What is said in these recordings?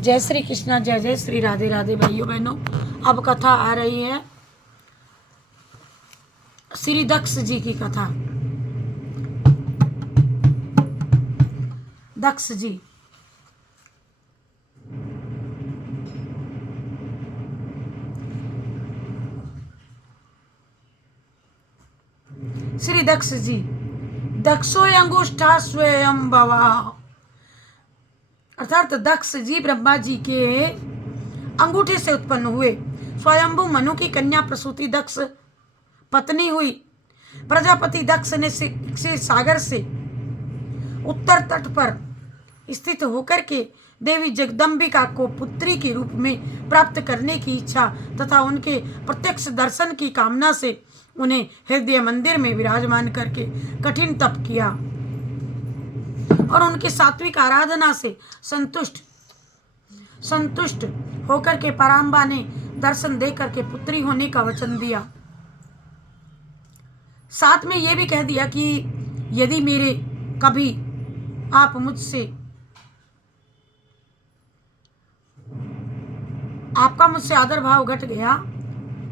जय श्री कृष्णा, जय जय श्री राधे राधे। भाइयों बहनों, अब कथा आ रही है श्री दक्ष जी की कथा। दक्ष जी श्री दक्ष जी। दक्षो अंगुष्ठा स्वयं भवा, अर्थात दक्ष जी ब्रह्मा जी के अंगूठे से उत्पन्न हुए। स्वयंभू मनु की कन्या प्रसूति दक्ष पत्नी हुई। प्रजापति दक्ष ने क्षीर सागर से उत्तर तट पर स्थित होकर के देवी जगदम्बिका को पुत्री के रूप में प्राप्त करने की इच्छा तथा उनके प्रत्यक्ष दर्शन की कामना से उन्हें हृदय मंदिर में विराजमान करके कठिन तप किया और उनके सात्विक आराधना से संतुष्ट होकर के पराम्बा ने दर्शन दे करके पुत्री होने का वचन दिया। साथ में यह भी कह दिया कि यदि मेरे कभी आपका मुझसे आदर भाव घट गया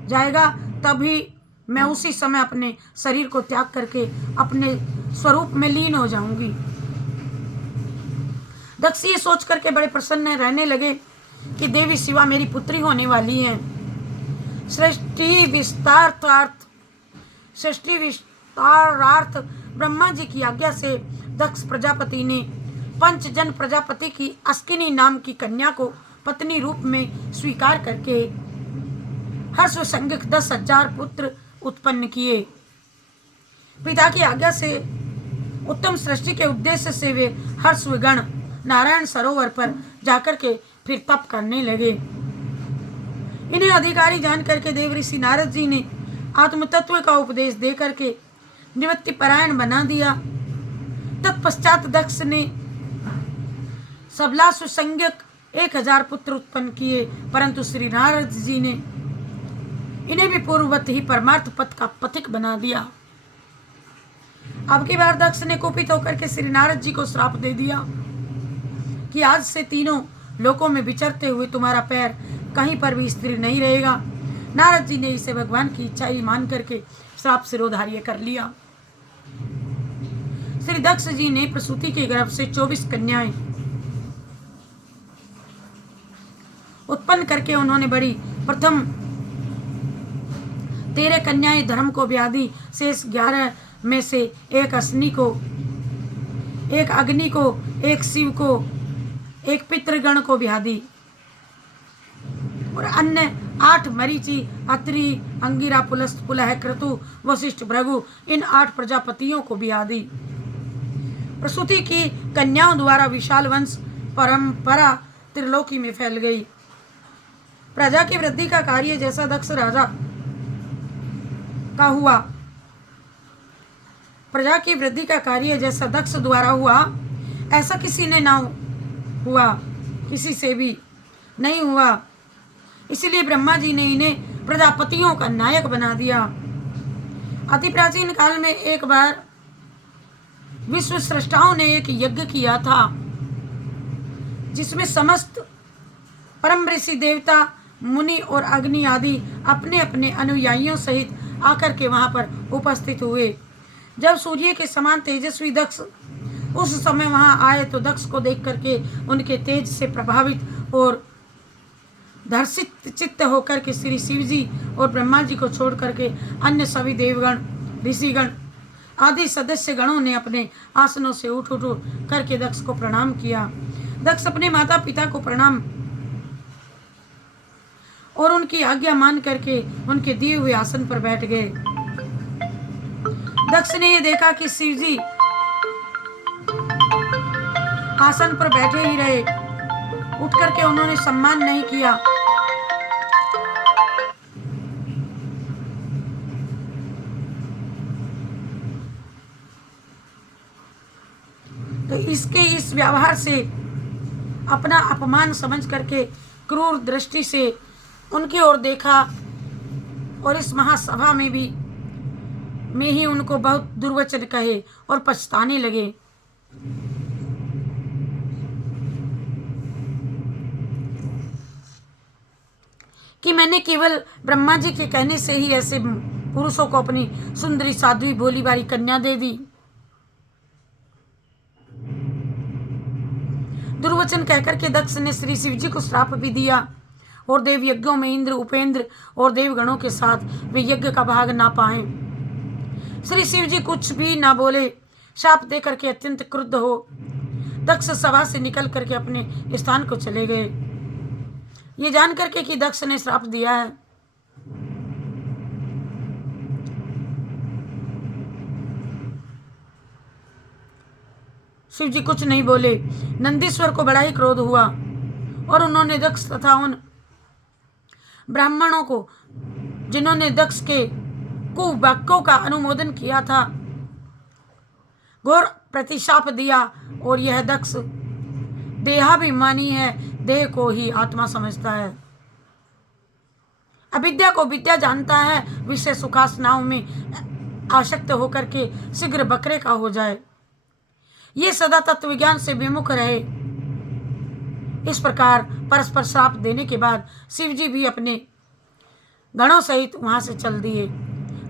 जाएगा, तभी मैं उसी समय अपने शरीर को त्याग करके अपने स्वरूप में लीन हो जाऊंगी। दक्ष ये सोच करके बड़े प्रसन्न रहने लगे कि देवी शिवा मेरी पुत्री होने वाली हैं। सृष्टि विस्तारार्थ ब्रह्मा जी की आज्ञा से दक्ष प्रजापति ने पंचजन प्रजापति की अस्किनी नाम की कन्या को पत्नी रूप में स्वीकार करके हर्ष संज्ञक 10,000 पुत्र उत्पन्न किए। पिता की आज्ञा से उत्तम सृष्टि के उद्देश्य से वे हर्षगण नारायण सरोवर पर जाकर के फिर तप करने लगे। इन्हें अधिकारी जान करके देव ऋषि नारद जी ने आत्म तत्व का उपदेश दे करके निवृत्ति परायण बना दिया। तत्पश्चात दक्ष ने सबला सुसंज्ञक 1,000 पुत्र उत्पन्न किए, परंतु श्री नारद जी ने इन्हें भी पूर्ववत ही परमार्थ पथ का पथिक बना दिया। अब की बार दक्ष ने कुपित होकर के श्री नारद जी को श्राप दे दिया कि आज से तीनों लोकों में विचरते हुए तुम्हारा पैर कहीं पर भी स्थिर नहीं रहेगा। नारद जी ने इसे भगवान की इच्छा ही मान करके श्राप सिरोधार्य कर लिया। श्री दक्ष जी ने प्रसूति के गर्भ से 24 कन्याएं उत्पन्न करके उन्होंने बड़ी प्रथम 13 कन्याएं धर्म को ब्याह दी। शेष 11 में से एक अग्नि को, एक शिव को, एक पितृगण को ब्याह दी और अन्य 8 मरीचि, अत्रि, अंगिरा, पुलस्त, पुलह, क्रतु, वशिष्ठ, भृगु इन 8 प्रजापतियों को ब्याह दी। प्रसूति की कन्याओं द्वारा विशाल वंश परंपरा त्रिलोकी में फैल गई। प्रजा की वृद्धि का कार्य जैसा दक्ष राजा का हुआ, प्रजा की वृद्धि का कार्य जैसा दक्ष द्वारा हुआ, ऐसा किसी ने ना हुआ, किसी से भी नहीं हुआ। इसीलिए ब्रह्मा जी ने इन्हें प्रजापतियों का नायक बना दिया। अति प्राचीन काल में एक बार विश्व सृष्टाओं ने एक यज्ञ किया था, जिसमें समस्त परम ऋषि देवता, मुनि और अग्नि आदि अपने अपने अनुयायियों सहित आकर के वहां पर उपस्थित हुए। जब सूर्य के समान तेजस्वी दक्ष उस समय वहां आए तो दक्ष को देख करके उनके तेज से प्रभावित और धर्षित चित्त होकर के श्री शिव जी और ब्रह्मा जी को छोड़ करके अन्य सभी देवगण, ऋषिगण आदि सदस्य गणों ने अपने आसनों से उठ करके दक्ष को प्रणाम किया। दक्ष अपने माता पिता को प्रणाम और उनकी आज्ञा मान करके उनके दिए हुए आसन पर बैठ गए। दक्ष ने यह देखा कि शिव जी आसन पर बैठे ही रहे, उठ करके उन्होंने सम्मान नहीं किया। तो इसके इस व्यवहार से अपना अपमान समझ करके क्रूर दृष्टि से उनकी ओर देखा और इस महासभा में ही उनको बहुत दुर्वचन कहे और पछताने लगे। कि मैंने केवल ब्रह्मा जी के कहने से ही ऐसे पुरुषों को अपनी सुंदरी साध्वी भोली भाली कन्या दे दी। दुर्वचन कहकर के दक्ष ने श्री शिव जी को श्राप भी दिया और देव यज्ञों में इंद्र, उपेंद्र और देवगणों के साथ वे यज्ञ का भाग ना पाए। श्री शिव जी कुछ भी ना बोले, शाप दे करके अत्यंत क्रुद्ध हो दक्ष सभा से निकल करके अपने स्थान को चले गए। ये जान करके कि दक्ष ने श्राप दिया है, शिव जी कुछ नहीं बोले। नंदीश्वर को बड़ा ही क्रोध हुआ और उन्होंने दक्ष तथा उन ब्राह्मणों को जिन्होंने दक्ष के कुवाक्यों का अनुमोदन किया था घोर प्रतिशाप दिया। और यह दक्ष देहाभिमानी है, देह को ही आत्मा समझता है, अविद्या को विद्या जानता है, विषय सुखासनाओं में आसक्त होकर के शीघ्र बकरे का हो जाए, ये सदा तत्व विज्ञान से विमुख रहे। इस प्रकार परस्पर श्राप देने के बाद शिव जी भी अपने गणों सहित वहां से चल दिए।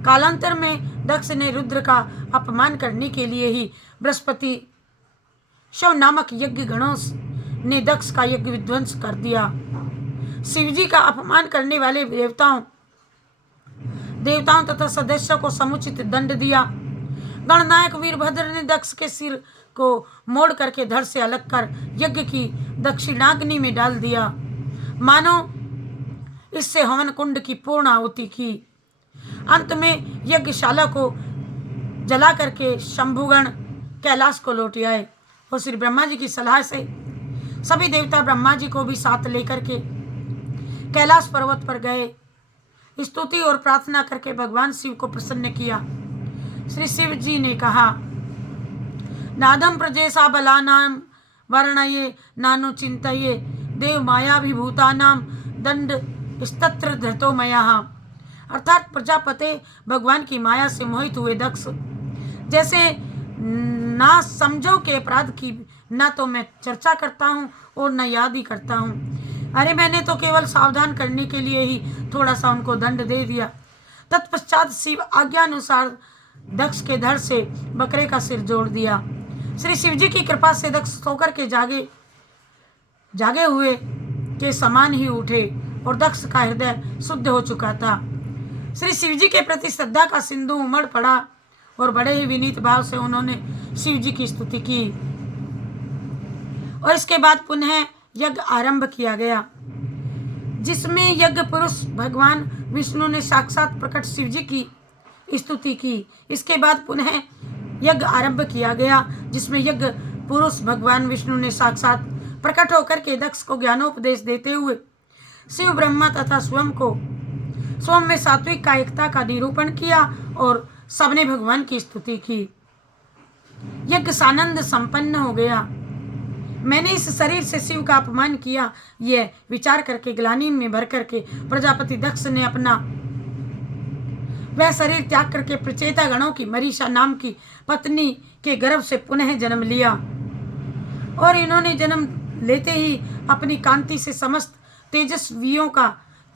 कालांतर में दक्ष ने रुद्र का अपमान करने के लिए ही बृहस्पति शव नामक यज्ञ गणों ने दक्ष का यज्ञ विध्वंस कर दिया। शिव जी का अपमान करने वाले देवताओं तथा सदस्यों को समुचित दंड दिया। गणनायक वीरभद्र ने दक्ष के सिर को मोड़ करके धड़ से अलग कर यज्ञ की दक्षिणाग्नि में डाल दिया, मानो इससे हवन कुंड की पूर्ण आहुति की। अंत में यज्ञशाला को जला करके शंभुगण कैलाश को लौट आए और श्री ब्रह्मा जी की सलाह से सभी देवता ब्रह्मा जी को भी साथ लेकर के कैलाश पर्वत पर गए। स्तुति और प्रार्थना करके भगवान शिव को प्रसन्न किया। श्री शिव जी ने कहा, नादम प्रजेशा बलानाम वर्णये नानु चिंतये देव मायाभिभूतानाम दंड स्तत्र धृतो मया। अर्थात प्रजापते भगवान की माया से मोहित हुए दक्ष जैसे ना समझो के अपराध की ना तो मैं चर्चा करता हूँ और न याद ही करता हूँ। अरे मैंने तो केवल सावधान करने के लिए ही थोड़ा सा उनको दंड दे दिया। तत्पश्चात शिव आज्ञानुसार दक्ष के धड़ से बकरे का सिर जोड़ दिया। श्री शिव जी की कृपा से दक्ष सोकर के जागे हुए के समान ही उठे और दक्ष का हृदय शुद्ध हो चुका था। श्री शिव जी के प्रति श्रद्धा का सिंधु उमड़ पड़ा और बड़े ही विनीत भाव से उन्होंने शिव जी की स्तुति की और इसके बाद पुनः यज्ञ आरंभ किया गया, जिसमें यज्ञ पुरुष भगवान विष्णु ने साक्षात प्रकट शिव जी की स्तुति की। इसके बाद पुनः यज्ञ आरंभ किया गया, जिसमें यज्ञ पुरुष भगवान विष्णु ने साक्षात प्रकट होकर के दक्ष को ज्ञानोपदेश देते हुए शिव ब्रह्मा तथा स्वयं में सात्विक कायिकता का निरूपण किया और सबने भगवान की स्तुति की। यज्ञ सानंद संपन्न हो गया। मैंने इस शरीर से शिव का अपमान किया, यह विचार करके ग्लानि में भर करके प्रजापति दक्ष ने अपना वह शरीर त्याग करके प्रचेता गणों की मरीषा नाम की पत्नी के गर्भ से पुनः जन्म लिया और इन्होंने जन्म लेते ही अपनी कांति से समस्त तेजस्वियों का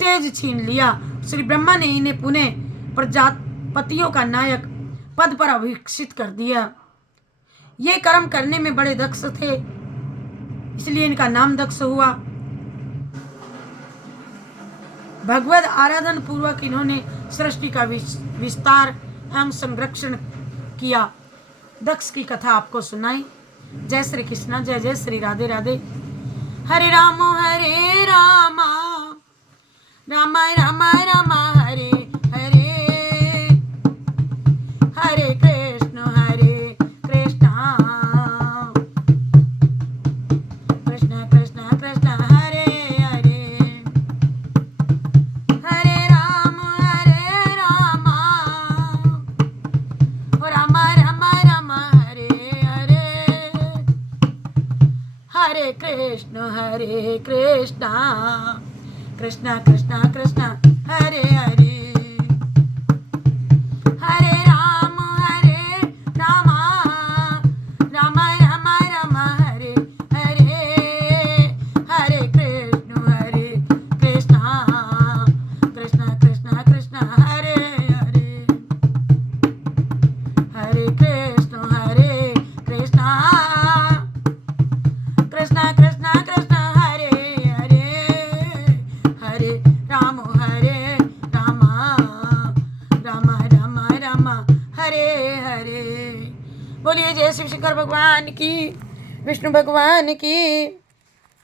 तेज छीन लिया। श्री ब्रह्मा ने इन्हें पुनः प्रजापतियों का नायक पद पर अभिषिक्त कर दिया। ये कर्म करने में बड़े दक्ष थे, इसलिए इनका नाम दक्ष हुआ। भगवद आराधन पूर्वक इन्होंने सृष्टि का विस्तार एवं संरक्षण किया। दक्ष की कथा आपको सुनाई। जय श्री कृष्ण, जय जय श्री राधे राधे। हरे राम राम राम राम हरे हरे, हरे कृष्ण कृष्ण कृष्ण कृष्ण हरे हरे, हरे राम राम राम राम हरे हरे, हरे कृष्ण कृष्ण कृष्ण कृष्ण हरे हरे, हरे राम राम राम राम हरे हरे, हरे कृष्ण रामा हरे हरे। बोलिए जय शिव शंकर भगवान की, विष्णु भगवान की।